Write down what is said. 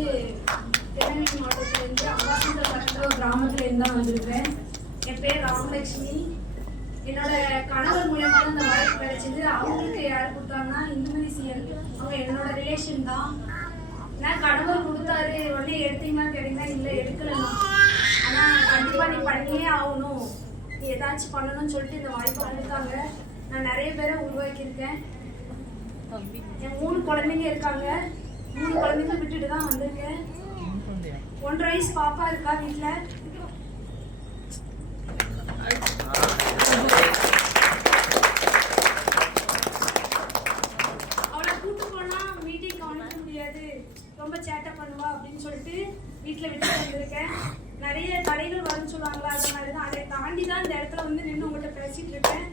வந்து திருநெல்வேலி மாவட்டத்திலேருந்து அம்பாசந்தர் பக்கத்தில் ஒரு கிராமத்துலேருந்து தான் வந்திருக்கேன். என் பேர் ராமலட்சுமி. என்னோட கணவர் மூலமாக தான் இந்த வாய்ப்பு கிடைச்சிது. அவங்களுக்கு யார் கொடுத்தாங்கன்னா இந்துமதி சிஎல், அவங்க என்னோட ரிலேஷன் தான். நான் கணவர் கொடுத்தாரு, உடனே எடுத்தீங்கன்னு கேட்டீங்கன்னா இல்லை எடுக்கலன்னா, ஆனால் கண்டிப்பாக நீ பண்ணியே ஆகணும், நீ ஏதாச்சும் பண்ணணும்னு சொல்லிட்டு இந்த வாய்ப்பை கொடுத்தாங்க. நான் நிறைய பேரை உருவாக்கியிருக்கேன். என் 3 குழந்தைங்க இருக்காங்க. 3 குழந்தைங்க விட்டுட்டு தான் வந்திருக்கேன். 1.5 வயசு பாப்பா இருக்கா வீட்டில். அவளை கூட்டு போனா மீட்டிங் கவனிக்க முடியாது, ரொம்ப சேட்டை பண்ணுவா அப்படின்னு சொல்லிட்டு வீட்டில் விட்டு வந்திருக்கேன். நிறைய தடைகள் வரும்னு சொல்லுவாங்களா, அது மாதிரி தான். அதை தாண்டி தான் இந்த இடத்துல வந்து நின்று உங்கள்கிட்ட பேசிட்டு இருக்கேன்.